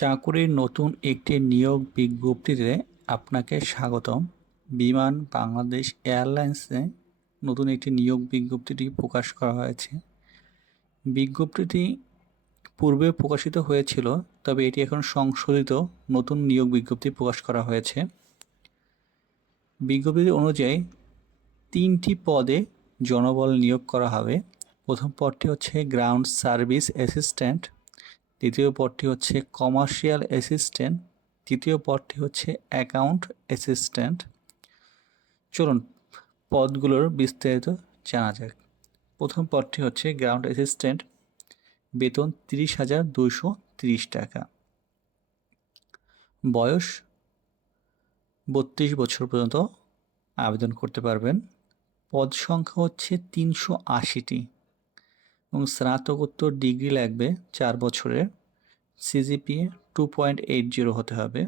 চাকুরির নতুন একটি নিয়োগ বিজ্ঞপ্তিতে আপনাকে স্বাগতম। বিমান বাংলাদেশ এয়ারলাইন্সে নতুন একটি নিয়োগ বিজ্ঞপ্তিটি প্রকাশ করা হয়েছে। বিজ্ঞপ্তিটি পূর্বে প্রকাশিত হয়েছিল, তবে এটি এখন সংশোধিত নতুন নিয়োগ বিজ্ঞপ্তি প্রকাশ করা হয়েছে। বিজ্ঞপ্তি অনুযায়ী তিনটি পদে জনবল নিয়োগ করা হবে। প্রথম পদটি হচ্ছে গ্রাউন্ড সার্ভিস অ্যাসিস্ট্যান্ট দ্বিতীয় পদটি হচ্ছে কমার্শিয়াল অ্যাসিস্ট্যান্ট তৃতীয় পদটি হচ্ছে অ্যাকাউন্ট অ্যাসিস্ট্যান্ট চলুন পদগুলোর বিস্তারিত জানা যাক। প্রথম পদটি হচ্ছে গ্রাউন্ড অ্যাসিস্ট্যান্ট বেতন তিরিশ হাজার দুইশো তিরিশ টাকা। বয়স বত্রিশ বছর পর্যন্ত আবেদন করতে পারবেন। পদ সংখ্যা হচ্ছে তিনশো আশিটি। এবং স্নাতকোত্তর ডিগ্রি লাগবে চার বছরের। CGPA two point eight zero হতে হবে।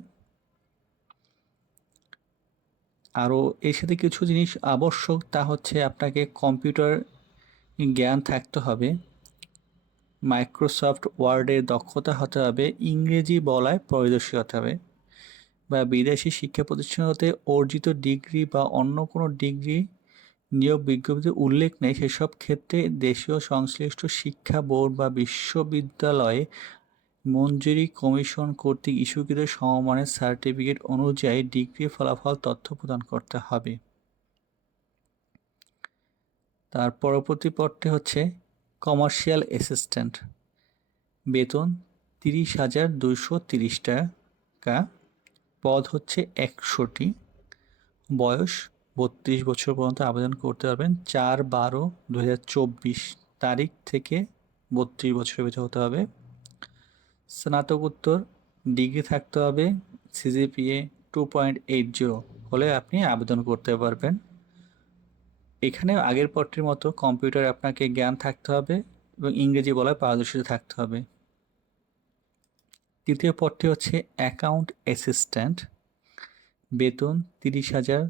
আরও এর সাথে কিছু জিনিস আবশ্যক, তা হচ্ছে আপনাকে কম্পিউটার জ্ঞান থাকতে হবে। মাইক্রোসফট ওয়ার্ডের দক্ষতা হতে হবে। ইংরেজি বলায় পারদর্শী হতে হবে। বা বিদেশি শিক্ষা প্রতিষ্ঠান হতে অর্জিত ডিগ্রি বা অন্য কোনো ডিগ্রি নিয়োগ বিজ্ঞপ্তিতে উল্লেখ নেই, সেসব ক্ষেত্রে দেশীয় সংশ্লিষ্ট শিক্ষা বোর্ড বা বিশ্ববিদ্যালয়ে মঞ্জুরি কমিশন কর্তৃক ইস্যুকৃত সমমানের সার্টিফিকেট অনুযায়ী ডিগ্রি ফলাফল তথ্য প্রদান করতে হবে। তার পরবর্তী পদটি হচ্ছে কমার্শিয়াল অ্যাসিস্ট্যান্ট। বেতন তিরিশ হাজার দুইশো তিরিশ টাকা, পদ হচ্ছে একশোটি বয়স বত্রিশ বছর পর্যন্ত আবেদন করতে পারবেন। চার বারো দু তারিখ থেকে বত্রিশ বছরের ভিতরে হতে হবে। স্নাতকোত্তর ডিগ্রি থাকতে হবে। CGPA two point eight zero হলে আপনি আবেদন করতে পারবেন। এখানে আগের পরটির মতো কম্পিউটারে আপনাকে জ্ঞান থাকতে হবে এবং ইংরেজি বলায় পারদর্শিতা থাকতে হবে। তৃতীয় পদটি হচ্ছে অ্যাকাউন্ট অ্যাসিস্ট্যান্ট। বেতন তিরিশ হাজার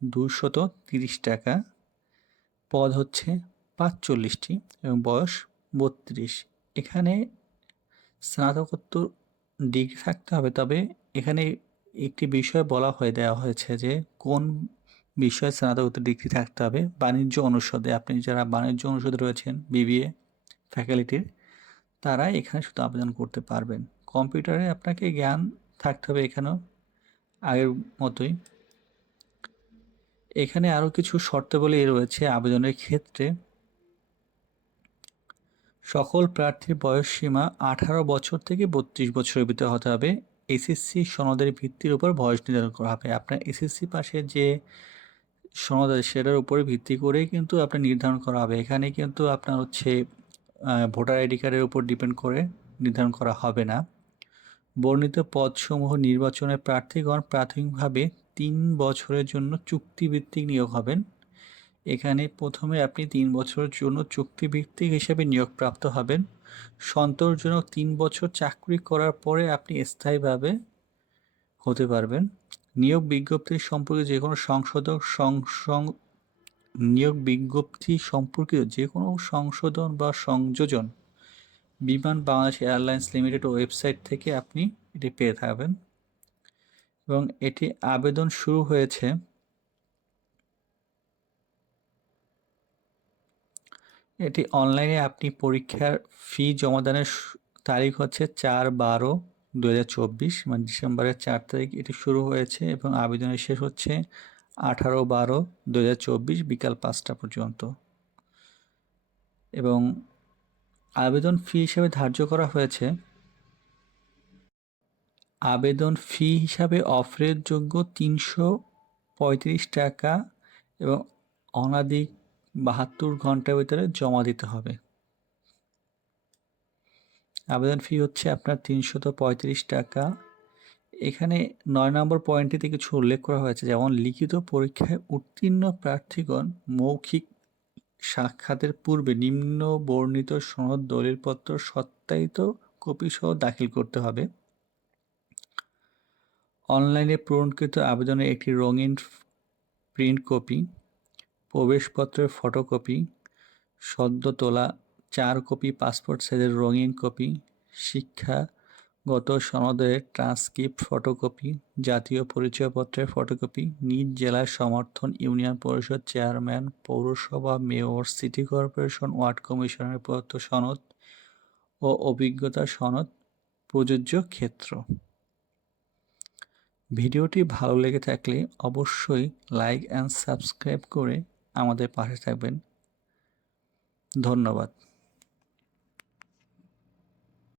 দুশত তিরিশ টাকা। পদ হচ্ছে পাঁচচল্লিশটি এবং বয়স বত্রিশ। এখানে স্নাতকোত্তর ডিগ্রি থাকতে হবে, তবে এখানে একটি বিষয় বলা হয়ে দেওয়া হয়েছে যে কোন বিষয়ে স্নাতকোত্তর ডিগ্রি থাকতে হবে। বাণিজ্য অনুষদে আপনি যারা বাণিজ্য অনুষদে রয়েছেন, বিবিএ ফ্যাকাল্টির, তারা এখানে শুধু আবেদন করতে পারবেন। কম্পিউটারে আপনাকে জ্ঞান থাকতে হবে এখানেও আগের মতোই। এখানে আরও কিছু শর্তাবলী রয়েছে আবেদনের ক্ষেত্রে। সকল প্রার্থীর বয়স সীমা আঠারো বছর থেকে বত্রিশ বছরের ভিতরে হতে হবে। এসএসসি সনদের ভিত্তির উপর বয়স নির্ধারণ করা হবে। আপনার এসএসসি পাশে যে সনদ আছে সেটার উপরে ভিত্তি করেই কিন্তু আপনার নির্ধারণ করা হবে। এখানে কিন্তু আপনার হচ্ছে ভোটার আইডি কার্ডের উপর ডিপেন্ড করে নির্ধারণ করা হবে না। বর্ণিত পদসমূহ নির্বাচনের প্রার্থীগণ প্রাথমিকভাবে তিন বছরের জন্য চুক্তিভিত্তিক নিয়োগ হবেন। এখানে প্রথমে আপনি তিন বছরের জন্য চুক্তিভিত্তিক হিসেবে নিয়োগপ্রাপ্ত হবেন। সন্তোষজনক তিন বছর চাকরি করার পরে আপনি স্থায়ীভাবে হতে পারবেন। নিয়োগ বিজ্ঞপ্তি সম্পর্কে যে কোনো সংশোধক নিয়োগ বিজ্ঞপ্তি সম্পর্কিত যে কোনো সংশোধন বা সংযোজন বিমান বাংলাদেশ এয়ারলাইন্স লিমিটেড ওয়েবসাইট থেকে আপনি এটি পেয়ে থাকবেন। এবং এটি আবেদন শুরু হয়েছে এটি অনলাইনে আপনি পরীক্ষার ফি জমাদানের তারিখ হচ্ছে চার বারো দু মানে ডিসেম্বরের চার তারিখ এটি শুরু হয়েছে এবং আবেদনের শেষ হচ্ছে আঠারো বারো দু বিকাল পাঁচটা পর্যন্ত। এবং আবেদন ফি হিসাবে ধার্য করা হয়েছে আবেদন ফি হিসাবে অফারের যোগ্য তিনশো পঁয়ত্রিশ টাকা এবং অনাধিক বাহাত্তর ঘণ্টার ভিতরে জমা দিতে হবে। আবেদন ফি হচ্ছে আপনার তিনশত পঁয়ত্রিশ টাকা। এখানে নয় নম্বর পয়েন্টটিতে কিছু উল্লেখ করা হয়েছে, যেমন লিখিত পরীক্ষায় উত্তীর্ণ প্রার্থীগণ মৌখিক সাক্ষাতের পূর্বে নিম্ন বর্ণিত সনদ, দলিলপত্র, সত্যায়িত কপি সহ দাখিল করতে হবে। অনলাইনে পূরণকৃত আবেদনের একটি রঙিন প্রিন্ট কপি, প্রবেশপত্রের ফটোকপি, সদ্য তোলা চার কপি, পাসপোর্ট সাইজের রঙিন কপি শিক্ষা গত সনদের ট্রান্সক্রিপ্ট ফটোকপি, জাতীয় পরিচয়পত্রের ফটোকপি, নিজ জেলার সমর্থন ইউনিয়ন পরিষদ চেয়ারম্যান, পৌরসভা মেয়র, সিটি কর্পোরেশন ওয়ার্ড কমিশনের প্রদত্ত সনদ ও অভিজ্ঞতা সনদ প্রযোজ্য ক্ষেত্র। ভিডিওটি ভালো লেগে থাকলে অবশ্যই লাইক অ্যান্ড সাবস্ক্রাইব করে আমাদের পাশে থাকবেন। ধন্যবাদ।